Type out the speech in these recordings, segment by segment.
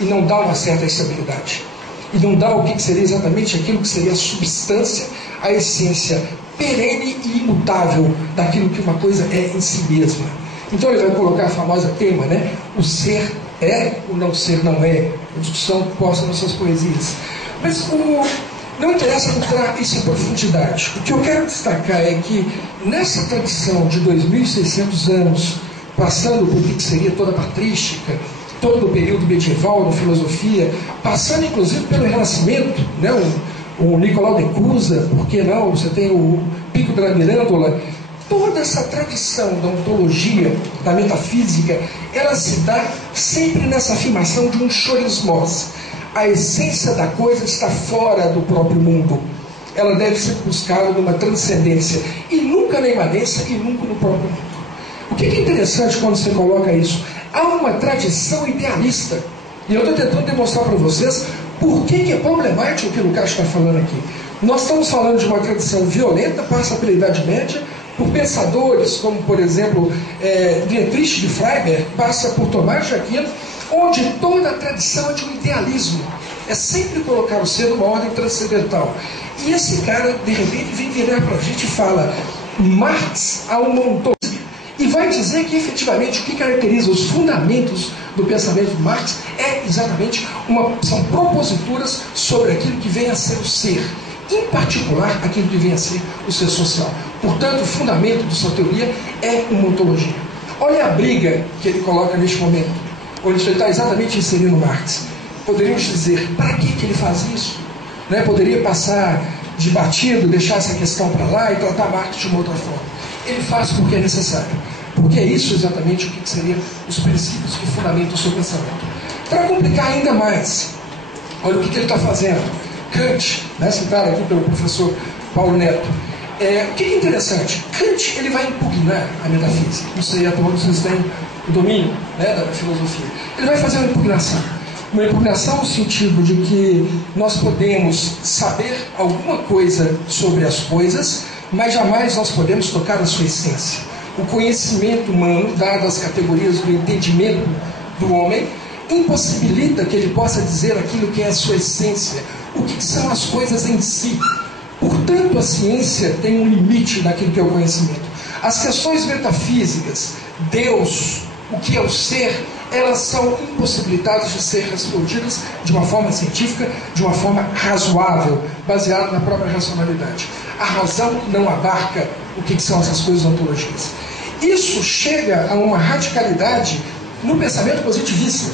e não dá uma certa estabilidade. E não dá o que seria exatamente aquilo que seria a substância, a essência perene e imutável daquilo que uma coisa é em si mesma. Então ele vai colocar a famosa tema, né? O ser é, o não ser não é. A discussão posta nas suas poesias. Mas não interessa mostrar isso em profundidade. O que eu quero destacar é que nessa tradição de 2.600 anos, passando por que seria toda a patrística, todo o período medieval da filosofia, passando inclusive pelo Renascimento, né? O Nicolau de Cusa, por que não? Você tem o Pico della Mirandola. Toda essa tradição da ontologia, da metafísica, ela se dá sempre nessa afirmação de um chorismos. A essência da coisa está fora do próprio mundo. Ela deve ser buscada numa transcendência, e nunca na imanência e nunca no próprio mundo. O que é interessante quando você coloca isso? Há uma tradição idealista, e eu estou tentando demonstrar para vocês por que é problemático o que o Lukács está falando aqui. Nós estamos falando de uma tradição violenta, passa pela Idade Média, por pensadores como, por exemplo, Dietrich de Freiberg, passa por Tomás de Aquino, onde toda a tradição é de um idealismo. É sempre colocar o ser numa ordem transcendental. E esse cara, de repente, vem virar para a gente e fala: Marx há uma ontologia. E vai dizer que, efetivamente, o que caracteriza os fundamentos do pensamento de Marx é exatamente são proposituras sobre aquilo que vem a ser o ser. Em particular, aquilo que vem a ser o ser social. Portanto, o fundamento de sua teoria é uma ontologia. Olha a briga que ele coloca neste momento, onde ele está exatamente inserindo Marx. Poderíamos dizer, para que ele faz isso? Né? Poderia passar de batido, deixar essa questão para lá e tratar Marx de uma outra forma. Ele faz porque é necessário. Porque é isso exatamente o que seriam os princípios que fundamentam o seu pensamento. Para complicar ainda mais, olha o que ele está fazendo. Kant, né, citado aqui pelo professor Paulo Neto. O que é interessante? Kant ele vai impugnar a metafísica. Não sei até onde vocês têm o domínio, né, da filosofia. Ele vai fazer uma impugnação. Uma impugnação no sentido de que nós podemos saber alguma coisa sobre as coisas, mas jamais nós podemos tocar na sua essência. O conhecimento humano, dado as categorias do entendimento do homem, impossibilita que ele possa dizer aquilo que é a sua essência, o que são as coisas em si. Portanto, a ciência tem um limite naquilo que é o conhecimento. As questões metafísicas, Deus, o que é o ser, elas são impossibilitadas de ser respondidas de uma forma científica, de uma forma razoável, baseada na própria racionalidade. A razão não abarca o que são essas coisas ontológicas. Isso chega a uma radicalidade no pensamento positivista,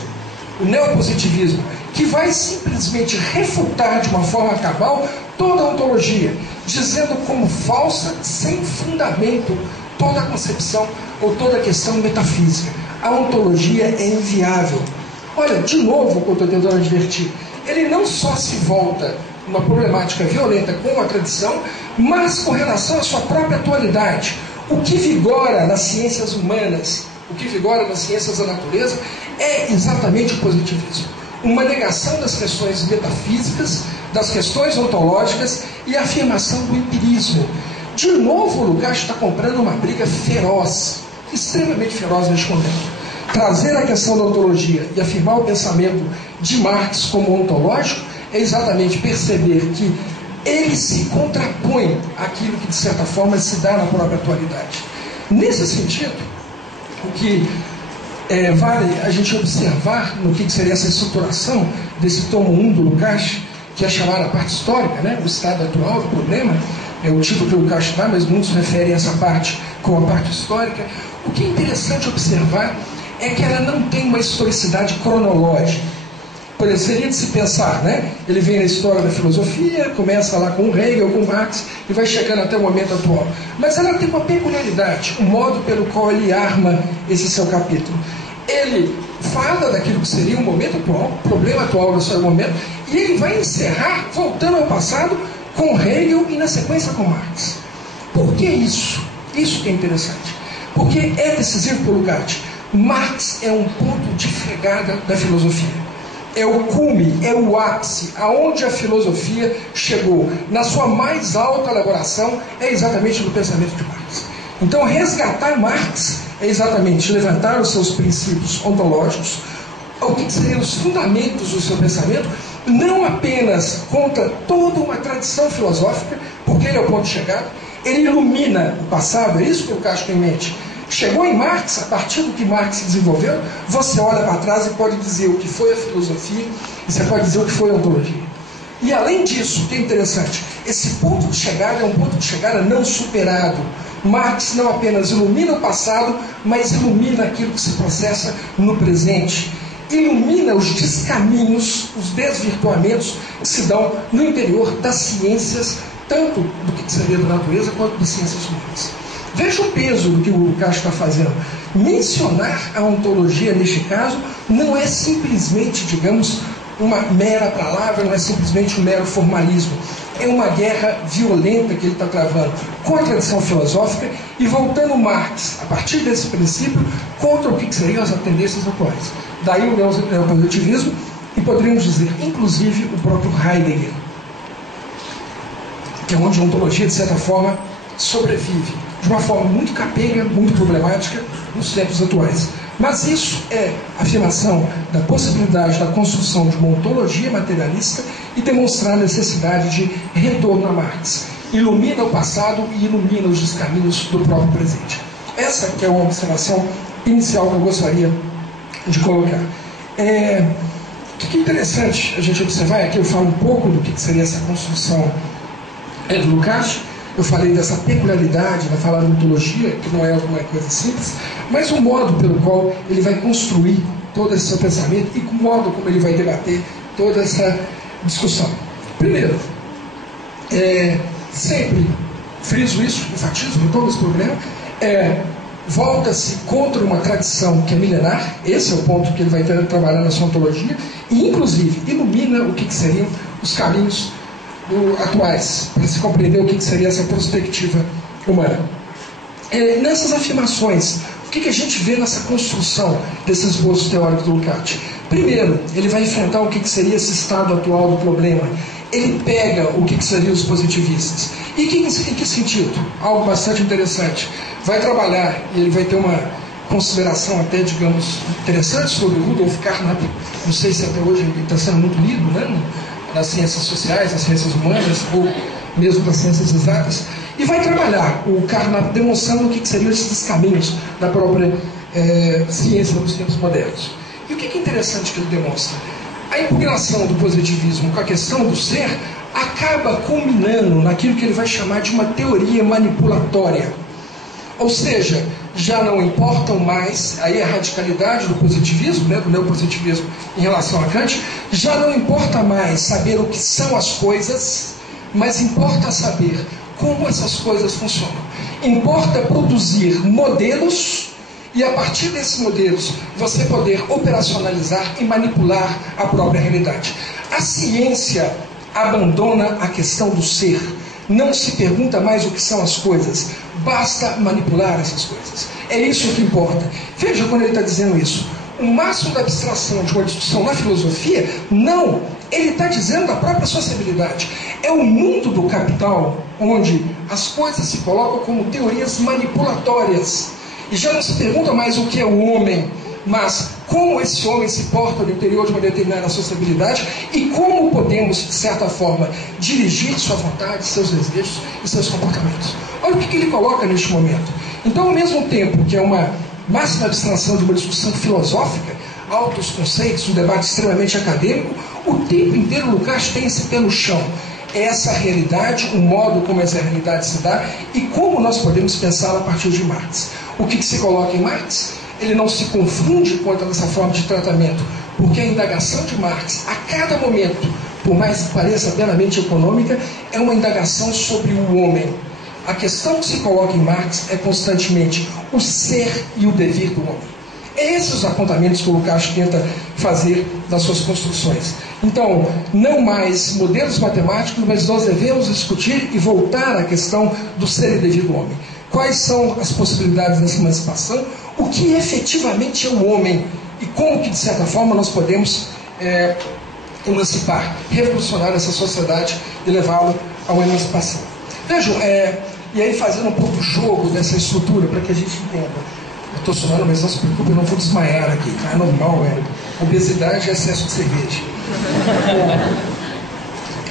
o neopositivismo, que vai simplesmente refutar de uma forma cabal toda a ontologia, dizendo como falsa, sem fundamento, toda a concepção ou toda a questão metafísica. A ontologia é inviável. Olha, de novo, o que eu estou tentando advertir, ele não só se volta uma problemática violenta com a tradição, mas com relação à sua própria atualidade. O que vigora nas ciências humanas, o que vigora nas ciências da natureza, é exatamente o positivismo. Uma negação das questões metafísicas, das questões ontológicas e a afirmação do empirismo. De novo, o Lukács está comprando uma briga feroz, extremamente feroz neste momento. Trazer a questão da ontologia e afirmar o pensamento de Marx como ontológico é exatamente perceber que ele se contrapõe àquilo que, de certa forma, se dá na própria atualidade. Nesse sentido, o que vale a gente observar no que seria essa estruturação desse tomo 1 do Lukács, que é chamada parte histórica, né, o estado atual do problema, é o título que o Lukács dá, mas muitos referem a essa parte como a parte histórica. O que é interessante observar é que ela não tem uma historicidade cronológica. Por exemplo, seria de se pensar, né? Ele vem na história da filosofia, começa lá com Hegel, com Marx, e vai chegando até o momento atual. Mas ela tem uma peculiaridade, o modo pelo qual ele arma esse seu capítulo. Ele fala daquilo que seria o momento atual, o problema atual do seu momento, e ele vai encerrar, voltando ao passado, com Hegel e na sequência com Marx. Por que isso? Isso que é interessante. Porque é decisivo para o Lukács. Marx é um ponto de fregada da filosofia. É o cume, é o ápice, aonde a filosofia chegou. Na sua mais alta elaboração, é exatamente no pensamento de Marx. Então, resgatar Marx é exatamente levantar os seus princípios ontológicos, ao que seriam os fundamentos do seu pensamento, não apenas contra toda uma tradição filosófica, porque ele é o ponto de chegada, ele ilumina o passado, é isso que o Lukács tem em mente. Chegou em Marx, a partir do que Marx desenvolveu, você olha para trás e pode dizer o que foi a filosofia, e você pode dizer o que foi a ontologia. E além disso, o que é interessante, esse ponto de chegada é um ponto de chegada não superado. Marx não apenas ilumina o passado, mas ilumina aquilo que se processa no presente. Ilumina os descaminhos, os desvirtuamentos que se dão no interior das ciências, tanto do que seria da natureza quanto das ciências humanas. Veja o peso do que o Lukács está fazendo. Mencionar a ontologia, neste caso, não é simplesmente, digamos, uma mera palavra, não é simplesmente um mero formalismo. É uma guerra violenta que ele está travando contra a tradição filosófica e voltando Marx, a partir desse princípio, contra o que seriam as tendências atuais. Daí o neopositivismo e poderíamos dizer, inclusive, o próprio Heidegger, que é onde a ontologia, de certa forma, sobrevive de uma forma muito capenga, muito problemática nos tempos atuais. Mas isso é a afirmação da possibilidade da construção de uma ontologia materialista e demonstrar a necessidade de retorno a Marx. Ilumina o passado e ilumina os descaminhos do próprio presente. Essa que é uma observação inicial que eu gostaria de colocar. O que é interessante a gente observar, aqui eu falo um pouco do que seria essa construção do Lukács. Eu falei dessa peculiaridade da falar de ontologia, que não é alguma coisa simples, mas o modo pelo qual ele vai construir todo esse seu pensamento e o modo como ele vai debater toda essa discussão. Primeiro, sempre friso isso, enfatizo em todo esse programa, volta-se contra uma tradição que é milenar, esse é o ponto que ele vai trabalhar na sua ontologia, e inclusive ilumina o que seriam os caminhos atuais, para se compreender o que seria essa perspectiva humana. Nessas afirmações, o que a gente vê nessa construção desses esboços teóricos do Lukács? Primeiro, ele vai enfrentar o que seria esse estado atual do problema. Ele pega o que seriam os positivistas. E em que sentido? Algo bastante interessante. Vai trabalhar, e ele vai ter uma consideração até, digamos, interessante sobre Rudolf Carnap. Não sei se até hoje ele está sendo muito lido, né? Nas ciências sociais, nas ciências humanas, ou mesmo das ciências exatas, e vai trabalhar o Carnap demonstrando o que seriam esses caminhos da própria ciência nos tempos modernos. E o que é interessante que ele demonstra? A impugnação do positivismo com a questão do ser acaba culminando naquilo que ele vai chamar de uma teoria manipulatória. Ou seja, já não importam mais, aí a radicalidade do positivismo, do neopositivismo em relação a Kant, já não importa mais saber o que são as coisas, mas importa saber como essas coisas funcionam. Importa produzir modelos e a partir desses modelos você poder operacionalizar e manipular a própria realidade. A ciência abandona a questão do ser. Não se pergunta mais o que são as coisas, basta manipular essas coisas. É isso que importa. Veja quando ele está dizendo isso. O máximo da abstração de uma discussão na filosofia, não. Ele está dizendo da própria sociabilidade. É o mundo do capital onde as coisas se colocam como teorias manipulatórias. E já não se pergunta mais o que é o homem, mas como esse homem se porta no interior de uma determinada sociabilidade e como podemos, de certa forma, dirigir sua vontade, seus desejos e seus comportamentos. Olha o que ele coloca neste momento. Então, ao mesmo tempo que é uma máxima abstração de uma discussão filosófica, altos conceitos, um debate extremamente acadêmico, o tempo inteiro o Lukács tem esse pé no chão. É essa realidade, o modo como essa realidade se dá e como nós podemos pensá-la a partir de Marx. O que se coloca em Marx? Ele não se confunde com essa forma de tratamento, porque a indagação de Marx, a cada momento, por mais que pareça plenamente econômica, é uma indagação sobre o homem. A questão que se coloca em Marx é constantemente o ser e o devir do homem. Esses os apontamentos que o Lukács tenta fazer nas suas construções. Então, não mais modelos matemáticos, mas nós devemos discutir e voltar à questão do ser e devir do homem. Quais são as possibilidades dessa emancipação? O que efetivamente é o homem? E como que, de certa forma, nós podemos emancipar, revolucionar essa sociedade e levá-la a uma emancipação? Vejam, e aí fazendo um pouco o jogo dessa estrutura, para que a gente entenda. Eu estou sonando, mas não se preocupe, eu não vou desmaiar aqui, tá? É normal, obesidade e excesso de cerveja.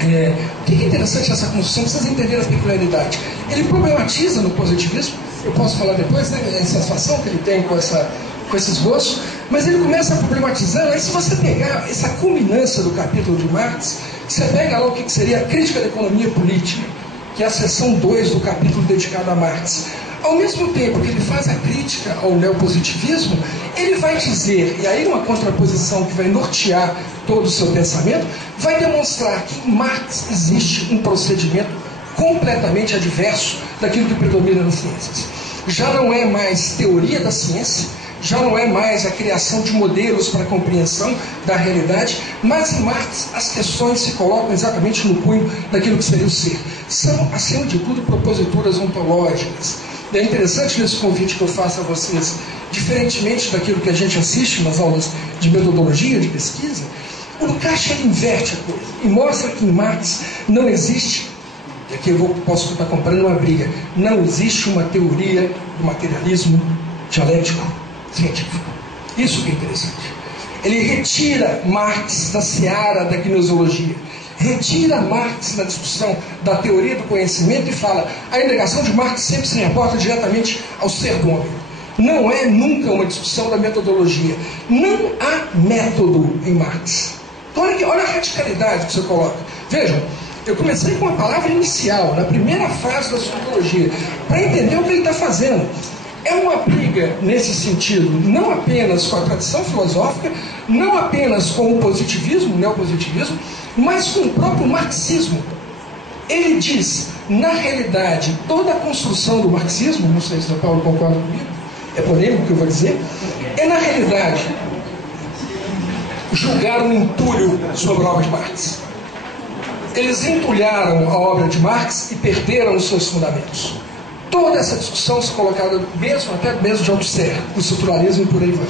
O que é interessante essa construção? Vocês entenderam a peculiaridade. Ele problematiza no positivismo, eu posso falar depois, né, a insatisfação que ele tem com esse esboço, mas ele começa a problematizar. Aí, se você pegar essa culminância do capítulo de Marx, você pega lá o que seria a crítica da economia política, que é a seção 2 do capítulo dedicado a Marx. Ao mesmo tempo que ele faz a crítica ao neopositivismo, ele vai dizer, e aí uma contraposição que vai nortear todo o seu pensamento, vai demonstrar que em Marx existe um procedimento completamente adverso daquilo que predomina nas ciências. Já não é mais teoria da ciência, já não é mais a criação de modelos para a compreensão da realidade, mas em Marx as questões se colocam exatamente no cunho daquilo que seria o ser. São, acima de tudo, proposituras ontológicas. E é interessante nesse convite que eu faço a vocês, diferentemente daquilo que a gente assiste nas aulas de metodologia, de pesquisa, o Lukács ele inverte a coisa e mostra que em Marx não existe, e aqui eu posso estar comparando uma briga, não existe uma teoria do materialismo dialético científico. Isso que é interessante. Ele retira Marx da seara da gnoseologia, retira Marx da discussão da teoria do conhecimento e fala: a indagação de Marx sempre se reporta diretamente ao ser do homem. Não é nunca uma discussão da metodologia. Não há método em Marx. Então olha a radicalidade que você coloca. Vejam, eu comecei com a palavra inicial, na primeira fase da sociologia, para entender o que ele está fazendo. É uma briga nesse sentido, não apenas com a tradição filosófica, não apenas com o positivismo, o neopositivismo, mas com o próprio marxismo. Ele diz, na realidade, toda a construção do marxismo, não sei se o Paulo concorda comigo, é polêmico o que eu vou dizer, é na realidade julgar um entulho sobre a obra de Marx. Eles entulharam a obra de Marx e perderam os seus fundamentos. Toda essa discussão se colocada mesmo, até mesmo de Althusser, do estruturalismo e por aí vai.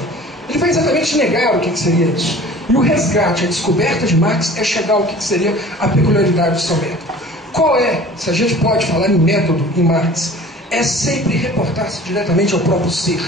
Ele vai exatamente negar o que seria isso. E o resgate, a descoberta de Marx é chegar ao que seria a peculiaridade do seu método. Qual é, se a gente pode falar em método em Marx, é sempre reportar-se diretamente ao próprio ser.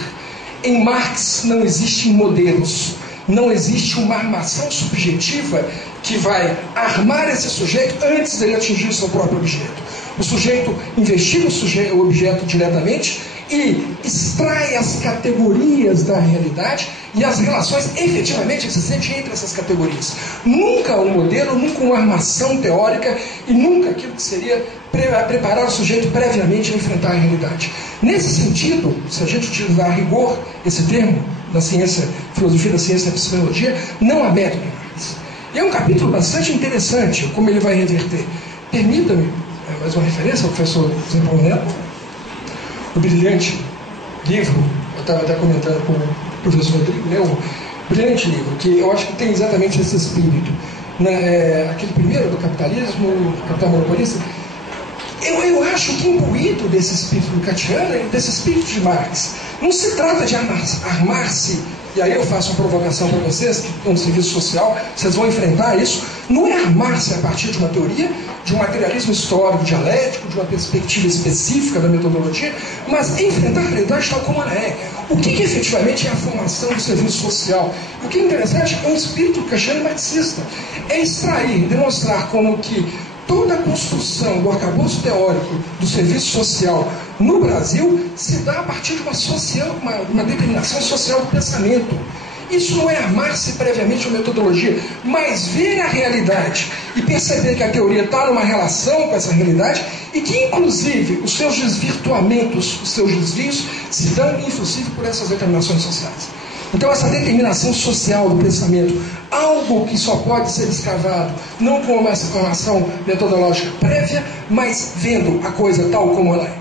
Em Marx não existem modelos, não existe uma armação subjetiva que vai armar esse sujeito antes dele atingir o seu próprio objeto. O sujeito investiga o objeto diretamente e extrai as categorias da realidade e as relações efetivamente existentes entre essas categorias. Nunca um modelo, nunca uma armação teórica e nunca aquilo que seria preparar o sujeito previamente a enfrentar a realidade. Nesse sentido, se a gente utilizar a rigor esse termo da ciência, filosofia da ciência e da psicologia, não há método em Marx. E é um capítulo bastante interessante, como ele vai reverter. Permita-me mais uma referência ao professor Zé Paulo Neto, o brilhante livro, eu estava até comentando com o professor Rodrigo, né, o brilhante livro, que eu acho que tem exatamente esse espírito. Aquele primeiro do capitalismo, do capital monopolista, eu acho que imbuído desse espírito kantiano e desse espírito de Marx, não se trata de armar-se, e aí eu faço uma provocação para vocês, que estão no serviço social, vocês vão enfrentar isso, não é armar-se a partir de uma teoria, de um materialismo histórico, dialético, de uma perspectiva específica da metodologia, mas enfrentar a realidade tal como ela é. O que efetivamente é a formação do serviço social? O que é interessante é um espírito kantiano e marxista. É extrair, demonstrar como que toda a construção do arcabouço teórico do serviço social no Brasil se dá a partir de uma determinação social do pensamento. Isso não é armar-se previamente uma metodologia, mas ver a realidade e perceber que a teoria está numa relação com essa realidade e que, inclusive, os seus desvirtuamentos, os seus desvios, se dão, inclusive, por essas determinações sociais. Então, essa determinação social do pensamento, algo que só pode ser escavado, não com uma ação metodológica prévia, mas vendo a coisa tal como ela é.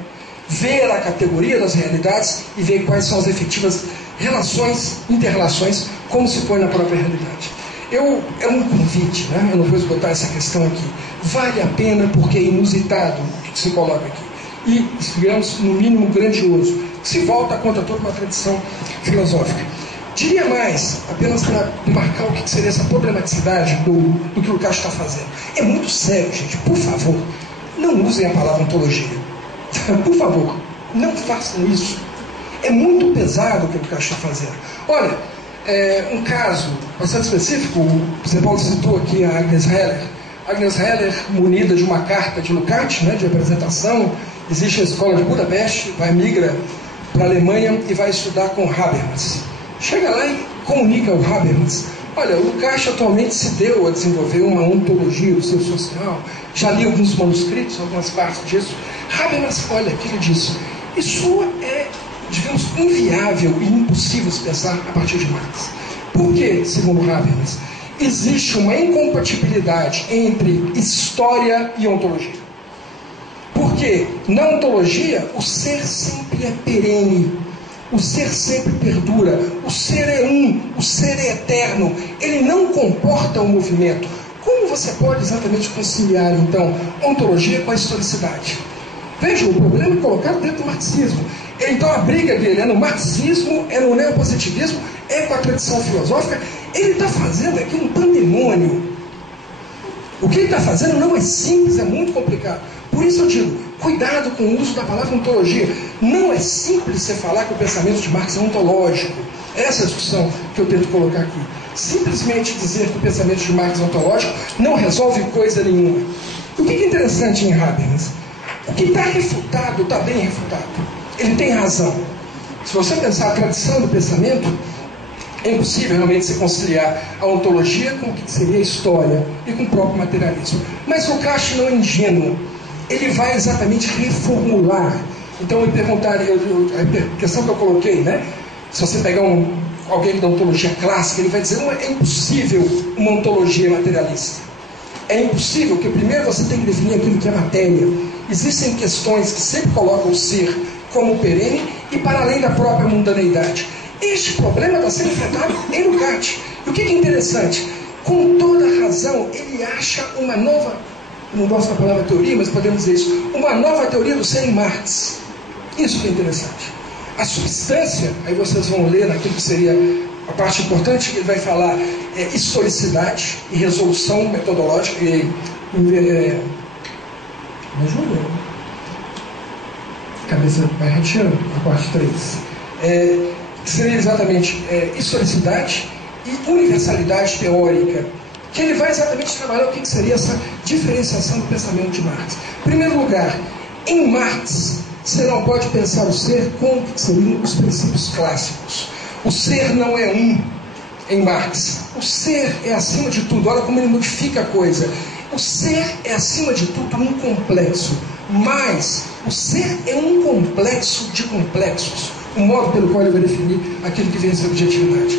Ver a categoria das realidades e ver quais são as efetivas relações, inter-relações, como se põe na própria realidade. É um convite, né? Eu não vou esgotar essa questão aqui. Vale a pena porque é inusitado o que se coloca aqui. E, digamos, no mínimo grandioso, que se volta contra toda uma tradição filosófica. Diria mais, apenas para marcar o que seria essa problematicidade do que o Lukács está fazendo. É muito sério, gente. Por favor, não usem a palavra ontologia. Por favor, não façam isso. É muito pesado o que o Lukács está fazendo. Olha, Um caso bastante específico, o Zé Paulo citou aqui a Agnes Heller. Agnes Heller, munida de uma carta de Lukács, né, de apresentação, existe a escola de Budapeste, migra para a Alemanha e vai estudar com Habermas. Chega lá e comunica ao Habermas: olha, o Lukács atualmente se deu a desenvolver uma ontologia do ser social, já li alguns manuscritos, algumas partes disso. Habermas olha aquilo disso. Isso é, digamos, inviável e impossível se pensar a partir de Marx. Por quê, segundo Habermas? Existe uma incompatibilidade entre história e ontologia. Porque na ontologia o ser sempre é perene, o ser sempre perdura, o ser é o ser é eterno, ele não comporta o movimento. Como você pode exatamente conciliar, então, ontologia com a historicidade? Veja, o problema é colocado dentro do marxismo. Então a briga dele é no marxismo, é no neopositivismo, é com a tradição filosófica. Ele está fazendo aqui um pandemônio. O que ele está fazendo não é simples, é muito complicado. Por isso eu digo, cuidado com o uso da palavra ontologia. Não é simples você falar que o pensamento de Marx é ontológico. Essa é a discussão que eu tento colocar aqui. Simplesmente dizer que o pensamento de Marx é ontológico não resolve coisa nenhuma. O que é interessante em Habermas? O que está refutado, está bem refutado. Ele tem razão. Se você pensar a tradição do pensamento, é impossível realmente se conciliar a ontologia com o que seria a história e com o próprio materialismo. Mas Lukács não é ingênuo. Ele vai exatamente reformular. Então, me perguntarem, a questão que eu coloquei, né? Se você pegar alguém da ontologia clássica, ele vai dizer: não, é impossível uma ontologia materialista. É impossível, porque primeiro você tem que definir aquilo que é matéria. Existem questões que sempre colocam o ser como perene e para além da própria mundaneidade. Este problema está sendo enfrentado em Lukács. E o que é interessante? Com toda razão, ele acha uma nova, não gosto da palavra teoria, mas podemos dizer isso, uma nova teoria do ser em Marx. Isso que é interessante. A substância, aí vocês vão ler naquilo que seria a parte importante, que ele vai falar historicidade e resolução metodológica e me ajuda? Cabeça vai retirando a parte 3. Que seria exatamente historicidade e universalidade teórica, que ele vai exatamente trabalhar o que seria essa diferenciação do pensamento de Marx. Em primeiro lugar, em Marx, você não pode pensar o ser com o que seriam os princípios clássicos. O ser não é em Marx. O ser é acima de tudo. Olha como ele modifica a coisa. O ser é acima de tudo um complexo, mas o ser é um complexo de complexos. O modo pelo qual ele vai definir aquilo que vem a ser objetividade.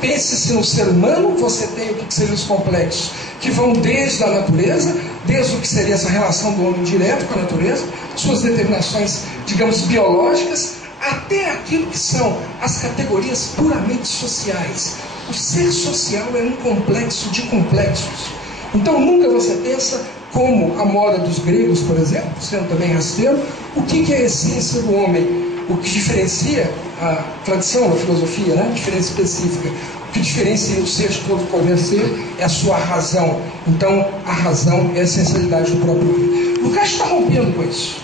Pense-se no ser humano, você tem o que seriam os complexos, que vão desde a natureza, desde o que seria essa relação do homem direto com a natureza, suas determinações, digamos, biológicas, até aquilo que são as categorias puramente sociais. O ser social é um complexo de complexos. Então nunca você pensa, como a moda dos gregos, por exemplo, sendo também rasteiro, o que é a essência do homem. O que diferencia a tradição da filosofia, né? Diferença específica. O que diferencia o ser de todo qualquer ser é a sua razão. Então, a razão é a essencialidade do próprio homem. Lukács está rompendo com isso.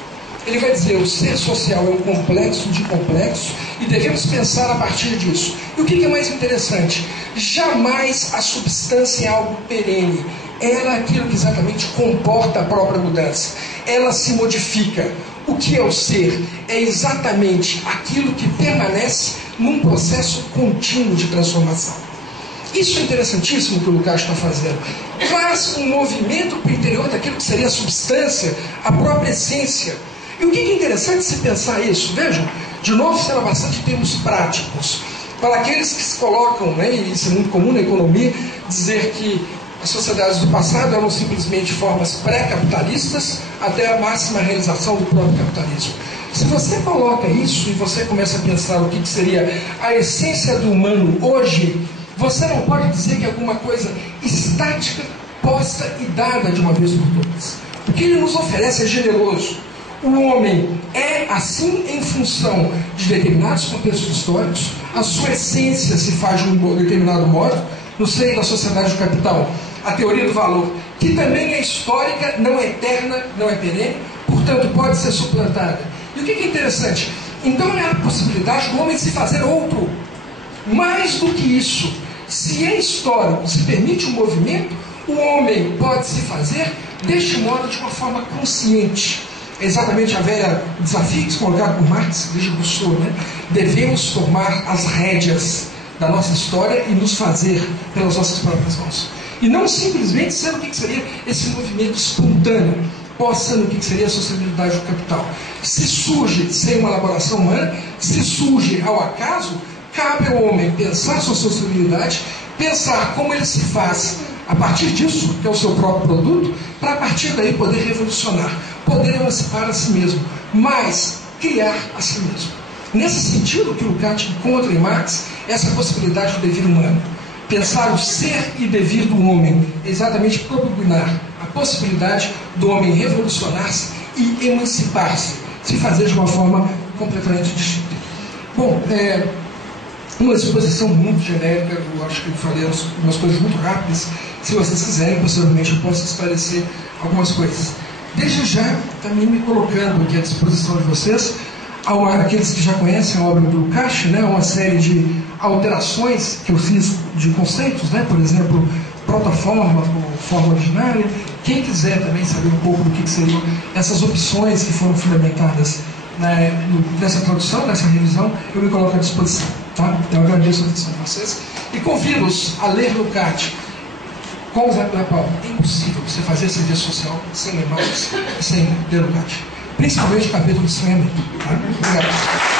Ele vai dizer: o ser social é um complexo de complexos e devemos pensar a partir disso. E o que é mais interessante? Jamais a substância é algo perene. Ela é aquilo que exatamente comporta a própria mudança. Ela se modifica. O que é o ser? É exatamente aquilo que permanece num processo contínuo de transformação. Isso é interessantíssimo que o Lukács está fazendo. Faz um movimento para o interior daquilo que seria a substância, a própria essência. E o que é interessante se pensar isso? Vejam, de novo será bastante em termos práticos. Para aqueles que se colocam, né, e isso é muito comum na economia, dizer que as sociedades do passado eram simplesmente formas pré-capitalistas até a máxima realização do próprio capitalismo. Se você coloca isso e você começa a pensar o que seria a essência do humano hoje, você não pode dizer que é alguma coisa estática, posta e dada de uma vez por todas. O que ele nos oferece é generoso. O homem é assim em função de determinados contextos históricos, a sua essência se faz de um determinado modo, no seio da sociedade do capital. A teoria do valor, que também é histórica, não é eterna, não é perene, portanto pode ser suplantada. E o que é interessante? Então é a possibilidade do homem se fazer outro. Mais do que isso, se é histórico, se permite um movimento, o homem pode se fazer deste modo de uma forma consciente. É exatamente a velha desafio colocado por Marx, desde Rousseau, né? Devemos tomar as rédeas da nossa história e nos fazer pelas nossas próprias mãos. E não simplesmente ser o que seria esse movimento espontâneo, possando o que seria a sustentabilidade do capital. Se surge sem uma elaboração humana, se surge ao acaso, cabe ao homem pensar sua sustentabilidade, pensar como ele se faz a partir disso, que é o seu próprio produto, para a partir daí poder revolucionar, poder emancipar a si mesmo, mas criar a si mesmo. Nesse sentido que Lukács encontra em Marx essa possibilidade do devir humano. Pensar o ser e devir do homem, exatamente propugnar a possibilidade do homem revolucionar-se e emancipar-se, se fazer de uma forma completamente distinta. Bom, uma exposição muito genérica, eu acho que eu falei umas coisas muito rápidas. Se vocês quiserem, posteriormente eu posso esclarecer algumas coisas. Desde já, também me colocando aqui à disposição de vocês, aqueles que já conhecem a obra do Lukács, né, uma série de alterações que eu fiz de conceitos, né, por exemplo, protoforma, forma originária. Quem quiser também saber um pouco do que seriam essas opções que foram fundamentadas nessa tradução, nessa revisão, eu me coloco à disposição. Tá? Eu agradeço a atenção de vocês e convido-os a ler Lukács com o Zé Paulo. É impossível você fazer serviço social sem ler Marx e sem ler Lukács. Principalmente o capítulo de estranhamento. Tá? Obrigado.